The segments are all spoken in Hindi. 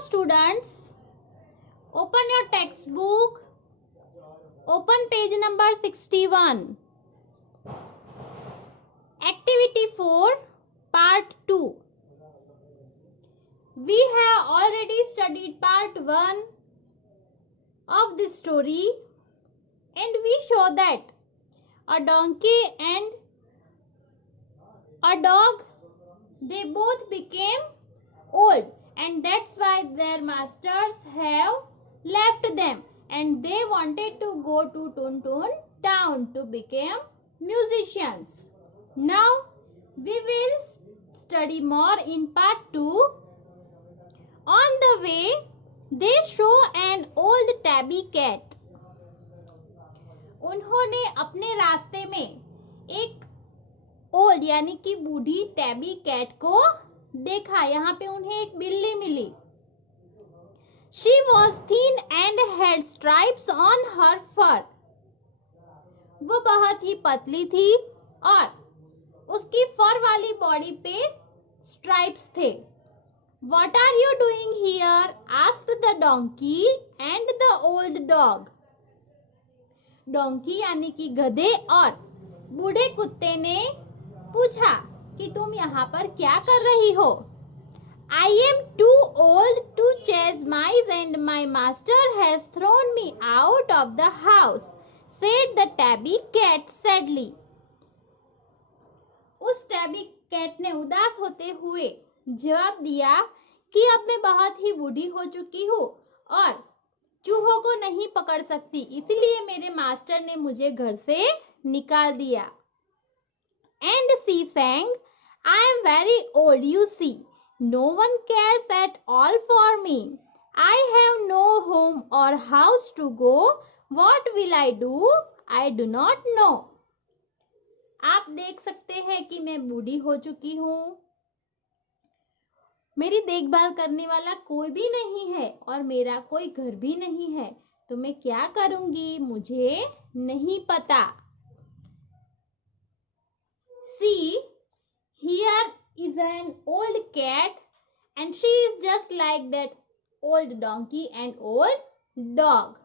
students, open your textbook, open page number 61. Activity 4, part 2. We have already studied part 1 of this story, and we show that a donkey and a dog, they both became old, and that's why their masters have left them, and they wanted to go to Tuntun town to become musicians. Now we will study more in part 2. On the way, they show an old tabby cat. उन्होंने अपने रास्ते में एक ओल्ड यानी कि बूढ़ी टैबी कैट को देखा। यहाँ पे उन्हें एक बिल्ली मिली। She was thin and had stripes on her fur. वो बहुत ही पतली थी और उसकी फर वाली बॉडी पे स्ट्राइप्स थे। What are you doing here? asked the donkey and the old dog. Donkey यानी कि गधे और बूढ़े कुत्ते ने पूछा कि तुम यहाँ पर क्या कर रही हो? I am too old to chase mice and my master has thrown me out of the house, said the tabby cat sadly. उस टैबी कैट ने उदास होते हुए जवाब दिया कि अब मैं बहुत ही बूढ़ी हो चुकी हूँ और चूहों को नहीं पकड़ सकती, इसलिए मेरे मास्टर ने मुझे घर से निकाल दिया। And she sang, I am very old, you see. No one cares at all for me. I have no home or house to go. What will I do? I do not know. आप देख सकते हैं कि मैं बूढ़ी हो चुकी हूँ, मेरी देखभाल करने वाला कोई भी नहीं है और मेरा कोई घर भी नहीं है, तो मैं क्या करूंगी, मुझे नहीं पता। See, here is an old cat and she is just like that old donkey and old dog.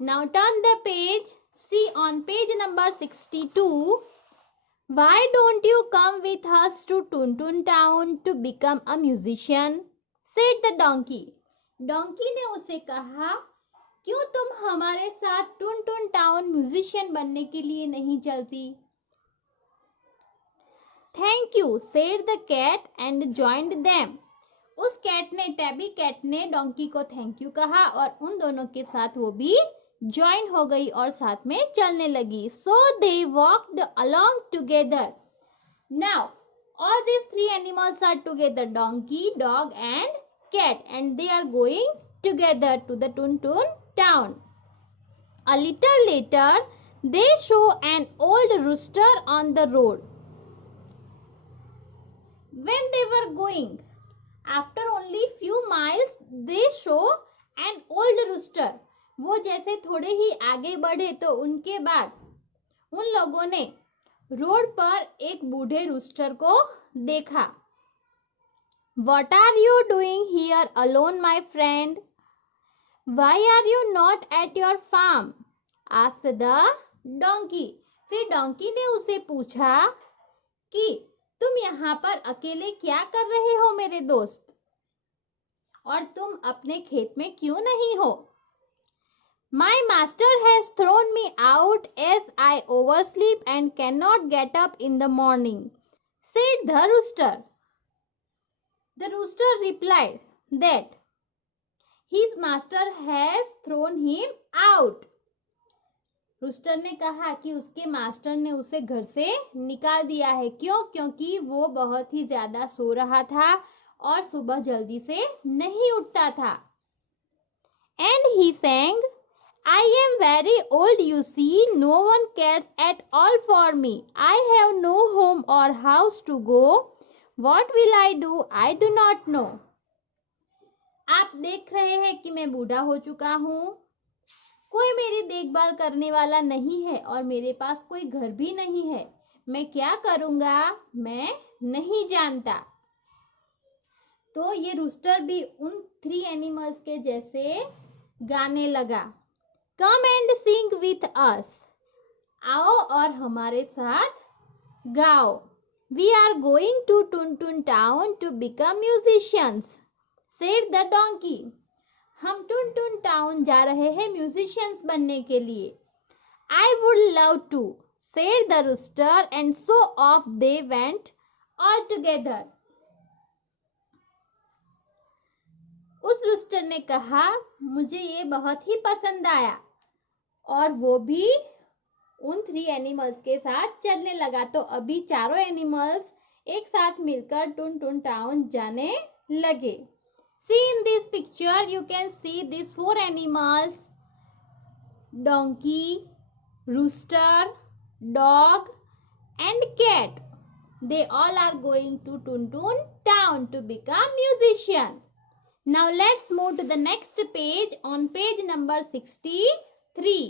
Now turn the page. See on page number 62. Why don't you come with us to Tuntun town to become a musician? Said the donkey. Donkey ने उसे कहा, क्यों तुम हमारे साथ टुनटुन टाउन म्यूजिशियन बनने के लिए नहीं चलती? Thank you, said the cat and joined them. उस कैट ने, टैबी कैट ने डोंकी को थैंक यू कहा और उन दोनों के साथ वो भी ज्वाइन हो गई और साथ में चलने लगी। So they walked along together. Now all these three animals are together, donkey, dog and cat, and they are going together to the Tuntun town. A little later, they saw an old rooster on the road. When they were going, after only few miles, they saw an old rooster. वो जैसे थोड़े ही आगे बढ़े तो उनके बाद उन लोगों ने रोड पर एक बूढ़े रूस्टर को देखा। What are you doing here alone, my friend? Why are you not at your farm? asked the donkey. फिर डोंकी ने उसे पूछा कि तुम यहाँ पर अकेले क्या कर रहे हो मेरे दोस्त, और तुम अपने खेत में क्यों नहीं हो? My master has thrown me out as I oversleep and cannot get up in the morning, said the rooster. The rooster replied that his master has thrown him out. Rooster ने कहा कि उसके मास्टर ने उसे घर से निकाल दिया है। क्यों? क्योंकि वो बहुत ही ज्यादा सो रहा था और सुबह जल्दी से नहीं उठता था। And he sang, I am very old, you see, no one cares at all for me. I have no home or house to go. What will I do? I do not know. आप देख रहे हैं कि मैं बूढ़ा हो चुका हूँ, कोई मेरी देखभाल करने वाला नहीं है और मेरे पास कोई घर भी नहीं है, मैं क्या करूँगा, मैं नहीं जानता। तो ये रूस्टर भी उन थ्री एनिमल्स के जैसे गाने लगा। Come and Singh with us, आओ और हमारे साथ गाओ। We are going to Tuntun town to become musicians, said the donkey. हम टुनटुन टाउन जा रहे हैं म्यूजिशियंस बनने के लिए। I would love to, said the rooster, and so off they went all together. उस रूस्टर ने कहा, मुझे ये बहुत ही पसंद आया, और वो भी उन थ्री एनिमल्स के साथ चलने लगा। तो अभी चारों एनिमल्स एक साथ मिलकर टुनटुन टाउन जाने लगे। See in this picture you can see these four animals: donkey, rooster, dog and cat. They all are going to Tuntun town to become musician. Now let's move to the next page on page number 63.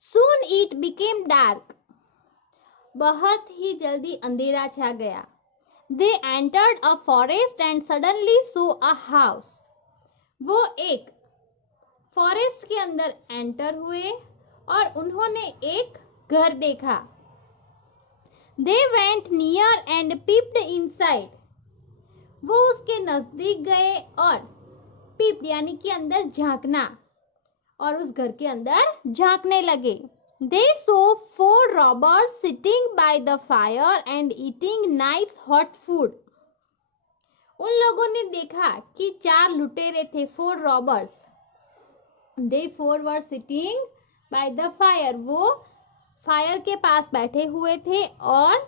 Soon it became dark. बहुत ही जल्दी अंधेरा छा गया। They entered a forest and suddenly saw a house. वो एक फॉरेस्ट के अंदर एंटर हुए और उन्होंने एक घर देखा। They went near and peeped inside. वो उसके नजदीक गए और पीप यानी कि अंदर झांकना, और उस घर के अंदर झांकने लगे। They saw four robbers sitting by the fire and eating nice hot food. उन लोगों ने देखा कि चार लुटेरे थे, four robbers. They four were sitting by the fire. वो फायर के पास बैठे हुए थे और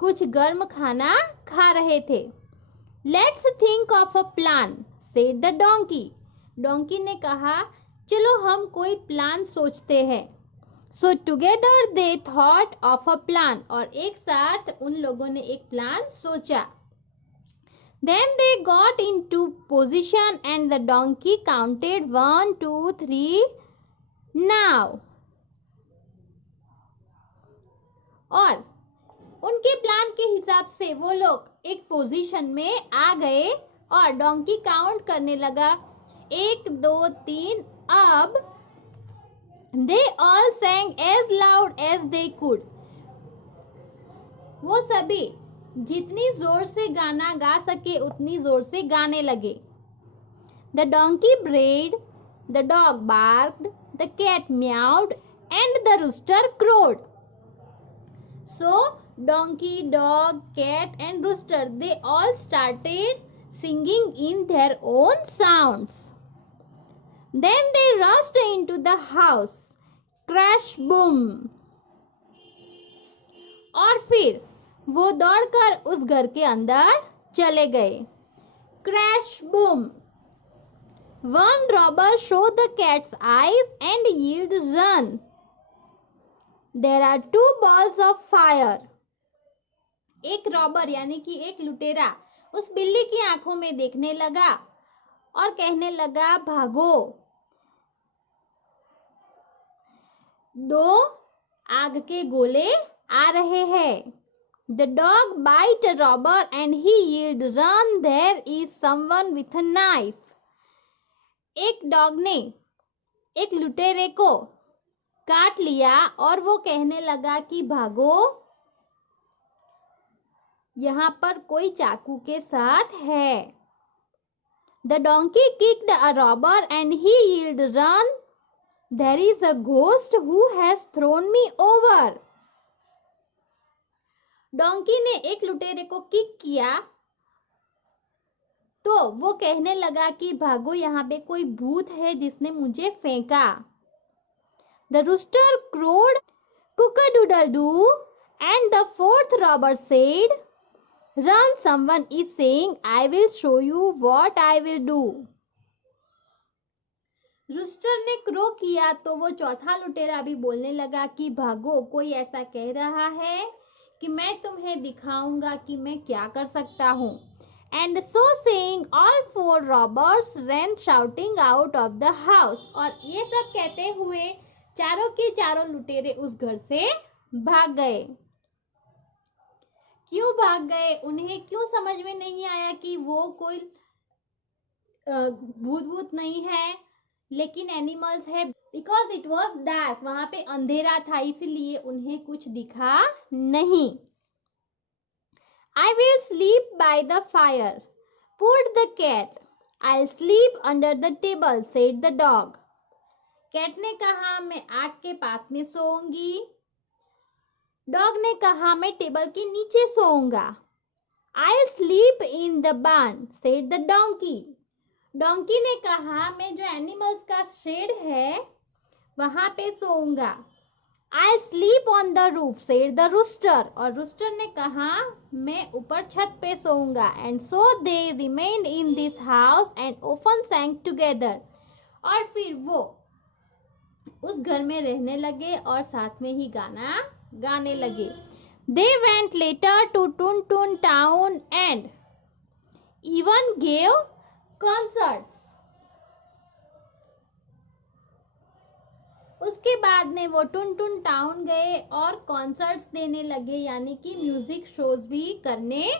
कुछ गर्म खाना खा रहे थे। Let's think of a plan, said the donkey. Donkey ने कहा, चलो हम कोई प्लान सोचते हैं। So together they thought of a plan. और एक साथ उन लोगों ने एक प्लान सोचा। Then they got into position and the donkey counted 1, 2, 3 now. और उनके प्लान के हिसाब से वो लोग एक पोजीशन में आ गए और डोंकी काउंट करने लगा, 1, 2, 3 अब। They all sang as loud as they could. वो सभी जितनी जोर से गाना गा सके उतनी जोर से गाने लगे। The donkey brayed, the dog barked, the cat meowed and the rooster crowed. So donkey, dog, cat and rooster, they all started singing in their own sounds. Then they rushed into the house. Crash boom. और फिर वो दौड़कर उस घर के अंदर चले गए। Crash boom. One robber showed the cat's eyes and yelled, "Run! There are 2 balls of fire." एक रॉबर यानी कि एक लुटेरा उस बिल्ली की आंखों में देखने लगा और कहने लगा, भागो, 2 आग के गोले आ रहे हैं। The dog bit a robber and he yelled, "Run! There is someone with a knife." एक डॉग ने एक लुटेरे को काट लिया और वो कहने लगा कि भागो, यहाँ पर कोई चाकू के साथ है। The donkey kicked a robber and he yelled, "Run! There is a ghost who has thrown me over." Donkey ने एक लुटेरे को किक किया तो वो कहने लगा कि भागो, यहाँ पे कोई भूत है जिसने मुझे फेंका। The rooster crowed cock-a-doodle-doo and the 4th robber said, "Run, someone is saying, I will show you what I will do." Rooster ने क्रो किया तो वो चौथा लुटेरा भी बोलने लगा कि भागो, कोई ऐसा कह रहा है कि मैं तुम्हें दिखाऊंगा कि मैं क्या कर सकता हूँ। And so saying, all 4 robbers ran shouting out of the house. और ये सब कहते हुए चारों के चारों लुटेरे उस घर से भाग गए। क्यों भाग गए? उन्हें क्यों समझ में नहीं आया कि वो कोई भूत भूत नहीं है, लेकिन एनिमल्स है। बिकॉज इट वॉज डार्क, वहां पे अंधेरा था, इसीलिए उन्हें कुछ दिखा नहीं। I will sleep by the fire, put the cat. I'll sleep under the table, said the dog. Cat ने कहा मैं आग के पास में सोऊंगी। डॉग ने कहा मैं टेबल के नीचे सोऊंगा। I'll sleep in the barn, said the donkey. Donkey ने कहा मैं जो एनिमल्स का शेड है वहां पे सोऊंगा। I'll sleep on the roof, said the rooster. और रूस्टर ने कहा मैं ऊपर छत पे सोऊंगा। And so they remained in this house and often sang together. और फिर वो उस घर में रहने लगे और साथ में ही गाना गाने लगे। They went later to Tuntun town and even gave concerts. उसके बाद में वो टुन टाउन गए और कॉन्सर्ट्स देने लगे, यानी कि म्यूजिक शोज भी करने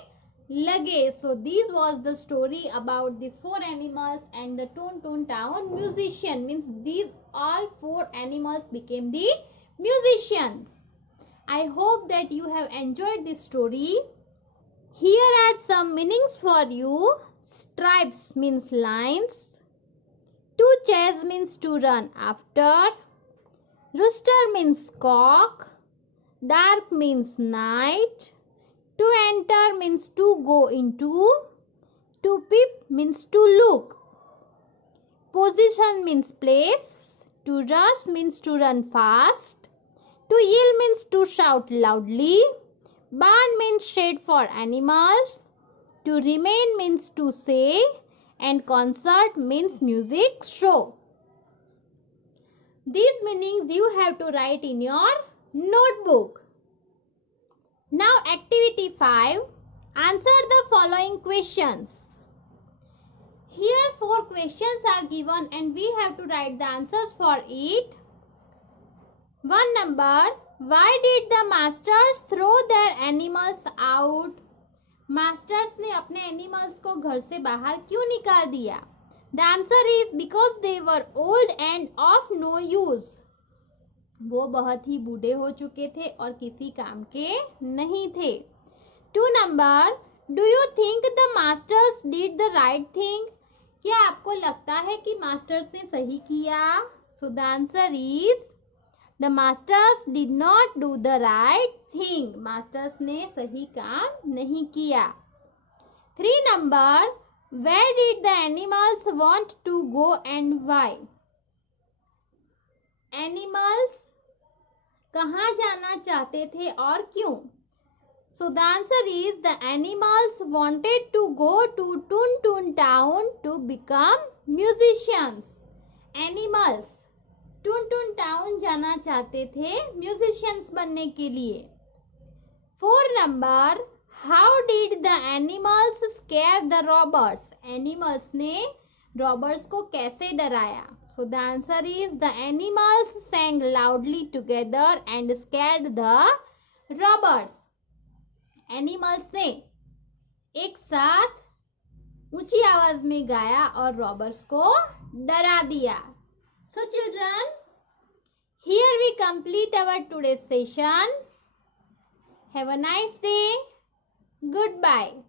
लगे। So this was the story about this 4 animals and the ton town musician. Means these all 4 animals became the musicians. I hope that you have enjoyed this story. Here are some meanings for you. Stripes means lines, to chase means to run after, rooster means cock, dark means night, to enter means to go into, to peep means to look, position means place, to rush means to run fast, to yell means to shout loudly, barn means shed for animals, to remain means to stay, and concert means music show. These meanings you have to write in your notebook. Now activity 5. Answer the following questions. Here 4 questions are given and we have to write the answers for it. 1 number. Why did the masters throw their animals out? Masters ने अपने animals को घर से बाहर क्यों निकाल दिया? The answer is because they were old and of no use. वो बहुत ही बूढ़े हो चुके थे और किसी काम के नहीं थे। 2 number. Do you think the masters did the right thing? क्या आपको लगता है कि मास्टर्स ने सही किया? So the answer is the masters did not do the right thing. Masters ने सही काम नहीं किया। 3 number. Where did the animals want to go and why? Animals कहाँ जाना चाहते थे और क्यों? So the answer is the animals wanted to go to Tuntun town to become musicians. Animals Tuntun town जाना चाहते थे musicians बनने के लिए। 4 number. How did the animals scare the robbers? Animals ने robbers को कैसे डराया? So the answer is the animals sang loudly together and scared the robbers. Animals ने एक साथ ऊंची आवाज में गाया और robbers को डरा दिया। So children, here we complete our today's session. Have a nice day. Goodbye.